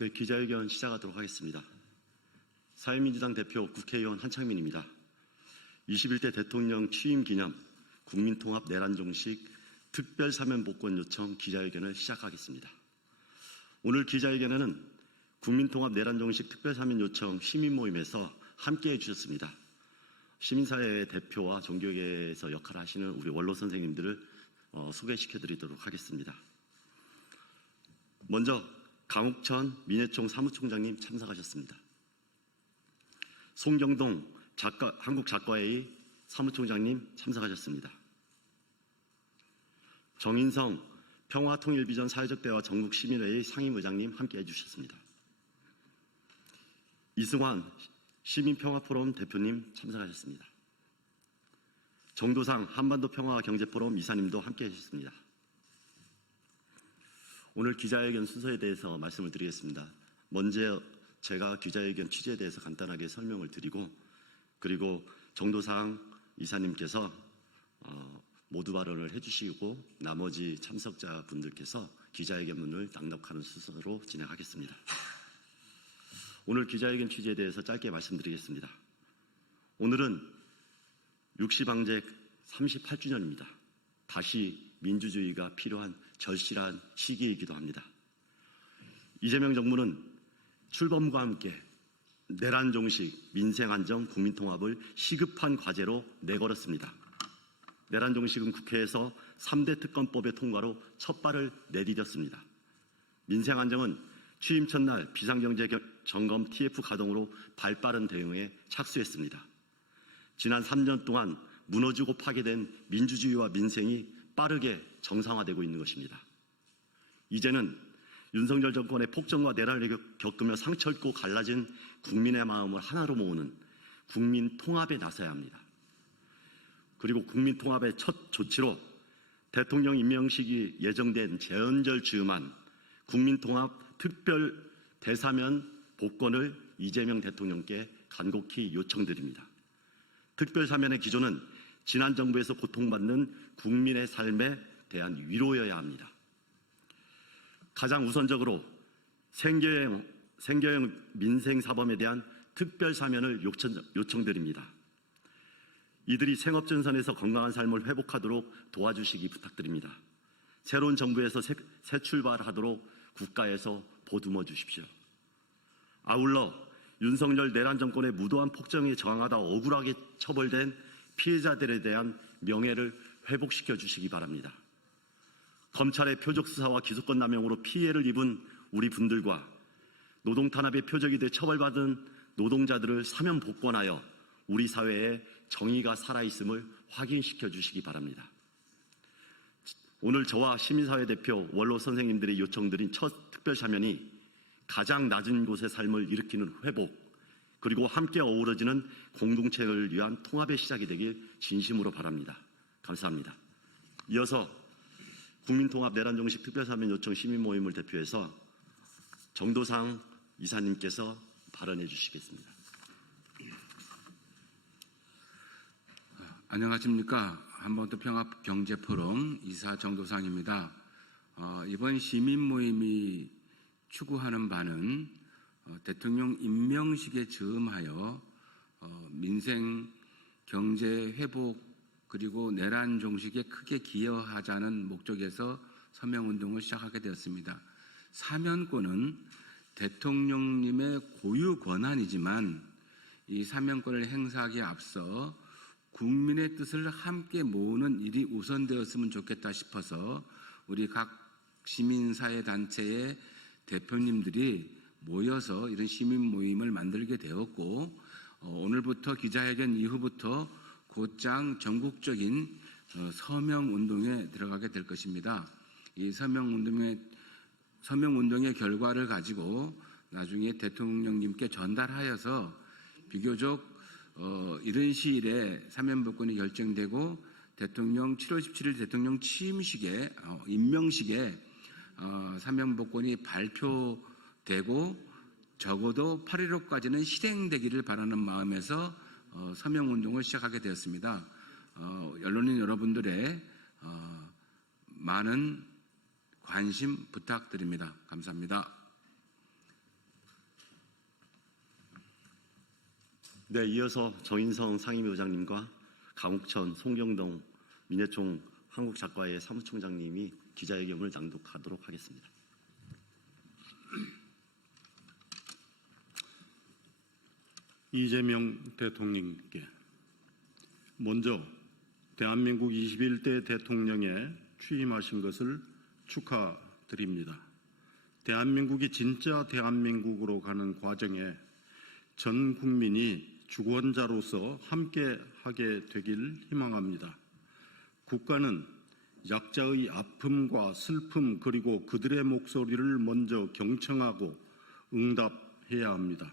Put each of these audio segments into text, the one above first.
네, 기자회견 시작하도록 하겠습니다. 사회민주당 대표 국회의원 한창민입니다. 21대 대통령 취임 기념 국민통합 내란 종식 특별사면 복권 요청 기자회견을 시작하겠습니다. 오늘 기자회견에는 국민통합 내란 종식 특별사면 요청 시민모임에서 함께해 주셨습니다. 시민사회 대표와 종교계에서 역할을 하시는 우리 원로 선생님들을 소개시켜 드리도록 하겠습니다. 먼저 강욱천 민해총 사무총장님 참석하셨습니다. 송경동 한국작가회의 사무총장님 참석하셨습니다. 정인성 평화통일비전 사회적 대화 전국시민회의 상임의장님 함께해 주셨습니다. 이승환 시민평화포럼 대표님 참석하셨습니다. 정도상 한반도평화경제포럼 이사님도 함께해 주셨습니다. 오늘 기자회견 순서에 대해서 말씀을 드리겠습니다. 먼저 제가 기자회견 취지에 대해서 간단하게 설명을 드리고, 그리고 정도상 이사님께서 모두 발언을 해주시고 나머지 참석자분들께서 기자회견문을 낭독하는 순서로 진행하겠습니다. 오늘 기자회견 취지에 대해서 짧게 말씀드리겠습니다. 오늘은 육시방책 38주년입니다. 다시 민주주의가 필요한 절실한 시기이기도 합니다. 이재명 정부는 출범과 함께 내란 종식, 민생 안정, 국민 통합을 시급한 과제로 내걸었습니다. 내란 종식은 국회에서 3대 특검법의 통과로 첫 발을 내디뎠습니다. 민생 안정은 취임 첫날 비상경제 점검 TF 가동으로 발빠른 대응에 착수했습니다. 지난 3년 동안 무너지고 파괴된 민주주의와 민생이 빠르게 정상화되고 있는 것입니다. 이제는 윤석열 정권의 폭정과 내란을 겪으며 상처 입고 갈라진 국민의 마음을 하나로 모으는 국민 통합에 나서야 합니다. 그리고 국민 통합의 첫 조치로 대통령 임명식이 예정된 재헌절 즈음한 국민 통합 특별 대사면 복권을 이재명 대통령께 간곡히 요청드립니다. 특별 사면의 기조는 지난 정부에서 고통받는 국민의 삶에 대한 위로여야 합니다. 가장 우선적으로 생계형 민생사범에 대한 특별 사면을 요청드립니다. 이들이 생업전선에서 건강한 삶을 회복하도록 도와주시기 부탁드립니다. 새로운 정부에서 새 출발하도록 국가에서 보듬어 주십시오. 아울러 윤석열 내란 정권의 무도한 폭정에 저항하다 억울하게 처벌된 피해자들에 대한 명예를 회복시켜 주시기 바랍니다. 검찰의 표적 수사와 기소권 남용으로 피해를 입은 우리 분들과 노동 탄압의 표적이 돼 처벌받은 노동자들을 사면 복권하여 우리 사회에 정의가 살아있음을 확인시켜 주시기 바랍니다. 오늘 저와 시민사회 대표, 원로 선생님들이 요청드린 첫 특별사면이 가장 낮은 곳의 삶을 일으키는 회복, 그리고 함께 어우러지는 공동체를 위한 통합의 시작이 되길 진심으로 바랍니다. 감사합니다. 이어서 국민통합 내란종식 특별사면 요청 시민모임을 대표해서 정도상 이사님께서 발언해 주시겠습니다. 안녕하십니까. 한반도평화경제포럼 이사 정도상입니다. 이번 시민모임이 추구하는 바는 대통령 임명식에 즈음하여 민생, 경제 회복 그리고 내란 종식에 크게 기여하자는 목적에서 서명운동을 시작하게 되었습니다. 사면권은 대통령님의 고유 권한이지만 이 사면권을 행사하기에 앞서 국민의 뜻을 함께 모으는 일이 우선되었으면 좋겠다 싶어서 우리 각 시민사회단체의 대표님들이 모여서 이런 시민 모임을 만들게 되었고, 오늘부터 기자회견 이후부터 곧장 전국적인 서명운동에 들어가게 될 것입니다. 이 서명운동의 결과를 가지고 나중에 대통령님께 전달하여서 비교적 이른 시일에 사면복권이 결정되고 대통령 7월 17일 대통령 취임식에 임명식에 사면복권이 발표되고 적어도 8.15까지는 실행되기를 바라는 마음에서 서명운동을 시작하게 되었습니다. 언론인 여러분들의 많은 관심 부탁드립니다. 감사합니다. 네, 이어서 정인성 상임위원장님과 강욱천, 송경동 민해총 한국작가회 사무총장님이 기자회견을 낭독하도록 하겠습니다. 이재명 대통령께 먼저 대한민국 21대 대통령에 취임하신 것을 축하드립니다. 대한민국이 진짜 대한민국으로 가는 과정에 전 국민이 주권자로서 함께하게 되길 희망합니다. 국가는 약자의 아픔과 슬픔 그리고 그들의 목소리를 먼저 경청하고 응답해야 합니다.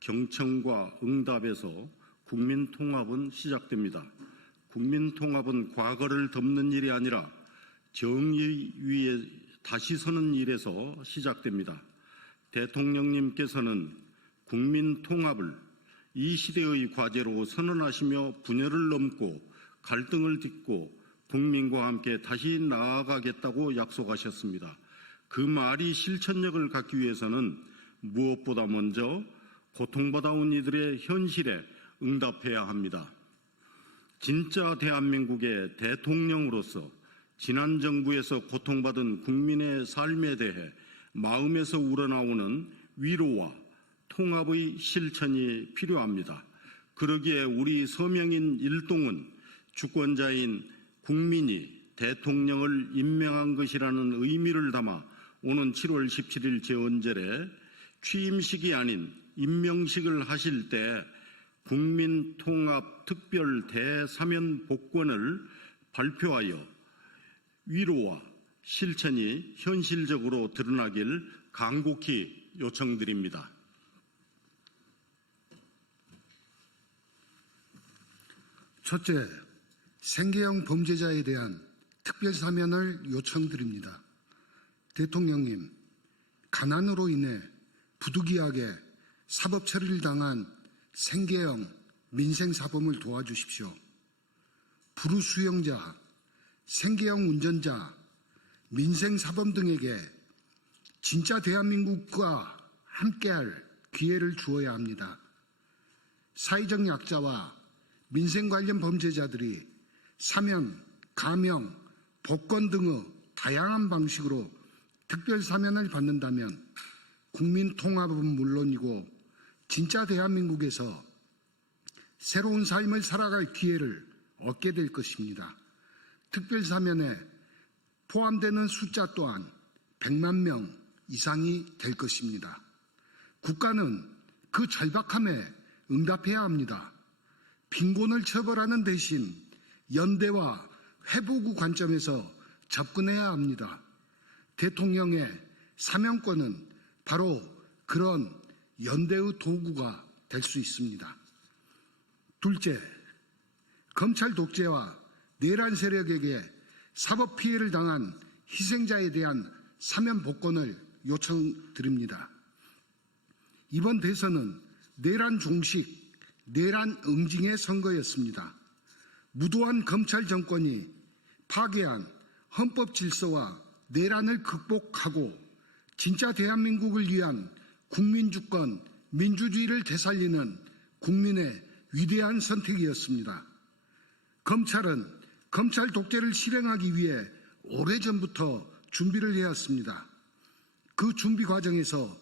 경청과 응답에서 국민 통합은 시작됩니다. 국민 통합은 과거를 덮는 일이 아니라 정의 위에 다시 서는 일에서 시작됩니다. 대통령님께서는 국민 통합을 이 시대의 과제로 선언하시며 분열을 넘고 갈등을 딛고 국민과 함께 다시 나아가겠다고 약속하셨습니다. 그 말이 실천력을 갖기 위해서는 무엇보다 먼저 고통받아온 이들의 현실에 응답해야 합니다. 진짜 대한민국의 대통령으로서 지난 정부에서 고통받은 국민의 삶에 대해 마음에서 우러나오는 위로와 통합의 실천이 필요합니다. 그러기에 우리 서명인 일동은 주권자인 국민이 대통령을 임명한 것이라는 의미를 담아 오는 7월 17일 제헌절에 취임식이 아닌 임명식을 하실 때 국민통합특별 대사면 복권을 발표하여 위로와 실천이 현실적으로 드러나길 간곡히 요청드립니다. 첫째, 생계형 범죄자에 대한 특별사면을 요청드립니다. 대통령님, 가난으로 인해 부득이하게 사법 처리를 당한 생계형 민생사범을 도와주십시오. 불우수용자, 생계형 운전자, 민생사범 등에게 진짜 대한민국과 함께할 기회를 주어야 합니다. 사회적 약자와 민생 관련 범죄자들이 사면, 가명, 복권 등의 다양한 방식으로 특별사면을 받는다면 국민 통합은 물론이고 진짜 대한민국에서 새로운 삶을 살아갈 기회를 얻게 될 것입니다. 특별사면에 포함되는 숫자 또한 100만 명 이상이 될 것입니다. 국가는 그 절박함에 응답해야 합니다. 빈곤을 처벌하는 대신 연대와 회복의 관점에서 접근해야 합니다. 대통령의 사면권은 바로 그런 연대의 도구가 될 수 있습니다. 둘째, 검찰 독재와 내란 세력에게 사법 피해를 당한 희생자에 대한 사면 복권을 요청드립니다. 이번 대선은 내란 종식, 내란 응징의 선거였습니다. 무도한 검찰 정권이 파괴한 헌법 질서와 내란을 극복하고 진짜 대한민국을 위한 국민주권, 민주주의를 되살리는 국민의 위대한 선택이었습니다. 검찰은 검찰 독재를 실행하기 위해 오래전부터 준비를 해왔습니다. 그 준비 과정에서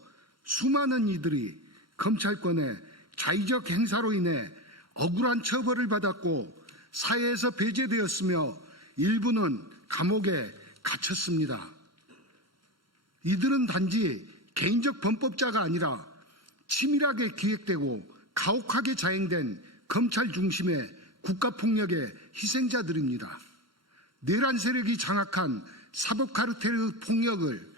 수많은 이들이 검찰권의 자의적 행사로 인해 억울한 처벌을 받았고 사회에서 배제되었으며 일부는 감옥에 갇혔습니다. 이들은 단지 개인적 범법자가 아니라 치밀하게 기획되고 가혹하게 자행된 검찰 중심의 국가폭력의 희생자들입니다. 내란 세력이 장악한 사법 카르텔의 폭력을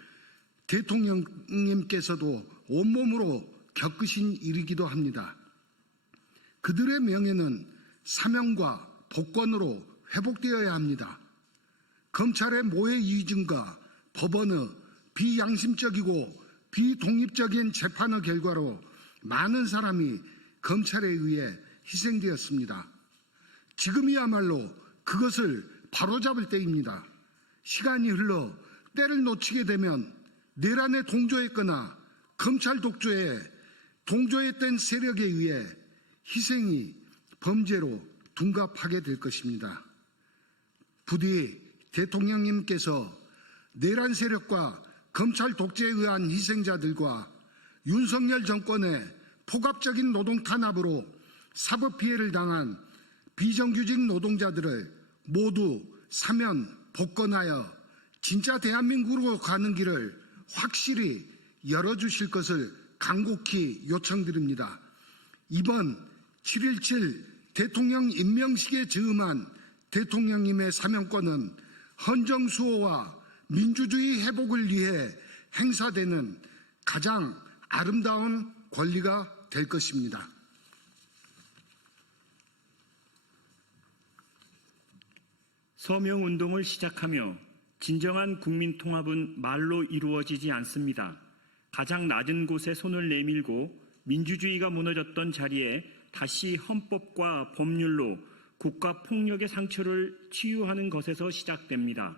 대통령님께서도 온몸으로 겪으신 일이기도 합니다. 그들의 명예는 사면과 복권으로 회복되어야 합니다. 검찰의 모해 이중과 법원의 비양심적이고 비독립적인 재판의 결과로 많은 사람이 검찰에 의해 희생되었습니다. 지금이야말로 그것을 바로잡을 때입니다. 시간이 흘러 때를 놓치게 되면 내란에 동조했거나 검찰 독재에 동조했던 세력에 의해 희생이 범죄로 둔갑하게 될 것입니다. 부디 대통령님께서 내란 세력과 검찰 독재에 의한 희생자들과 윤석열 정권의 폭압적인 노동 탄압으로 사법 피해를 당한 비정규직 노동자들을 모두 사면 복권하여 진짜 대한민국으로 가는 길을 확실히 열어주실 것을 간곡히 요청드립니다. 이번 7.17 대통령 임명식에 즈음한 대통령님의 사명권은 헌정수호와 민주주의 회복을 위해 행사되는 가장 아름다운 권리가 될 것입니다. 서명운동을 시작하며 진정한 국민통합은 말로 이루어지지 않습니다. 가장 낮은 곳에 손을 내밀고 민주주의가 무너졌던 자리에 다시 헌법과 법률로 국가 폭력의 상처를 치유하는 것에서 시작됩니다.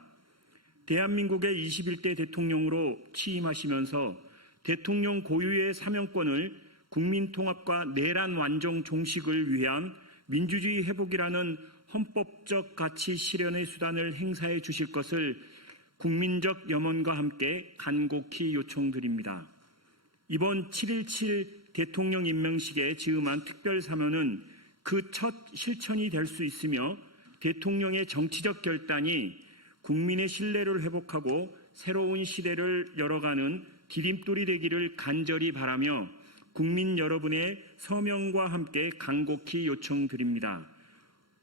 대한민국의 21대 대통령으로 취임하시면서 대통령 고유의 사명권을 국민통합과 내란 완종 종식을 위한 민주주의 회복이라는 헌법적 가치 실현의 수단을 행사해 주실 것을 국민적 염원과 함께 간곡히 요청드립니다. 이번 7.17 대통령 임명식에 즈음한 특별사면은 그 첫 실천이 될 수 있으며 대통령의 정치적 결단이 국민의 신뢰를 회복하고 새로운 시대를 열어가는 디딤돌이 되기를 간절히 바라며 국민 여러분의 서명과 함께 간곡히 요청드립니다.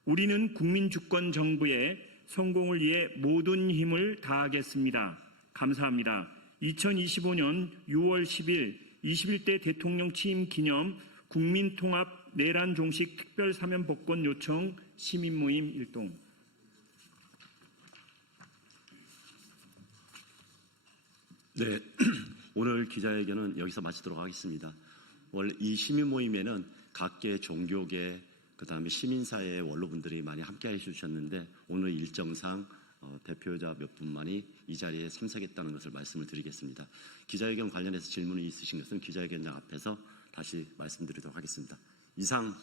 우리는 국민주권 정부의 성공을 위해 모든 힘을 다하겠습니다. 감사합니다. 2025년 6월 10일 21대 대통령 취임 기념 국민통합 내란 종식 특별사면 복권 요청 시민모임 일동. 네, 오늘 기자회견은 여기서 마치도록 하겠습니다. 원래 이 시민모임에는 각계 종교계, 그다음에 시민사회의 원로분들이 많이 함께해 주셨는데 오늘 일정상 대표자 몇 분만이 이 자리에 참석했다는 것을 말씀을 드리겠습니다. 기자회견 관련해서 질문이 있으신 것은 기자회견장 앞에서 다시 말씀드리도록 하겠습니다. 이상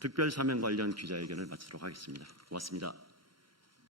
특별사면 관련 기자회견을 마치도록 하겠습니다. 고맙습니다.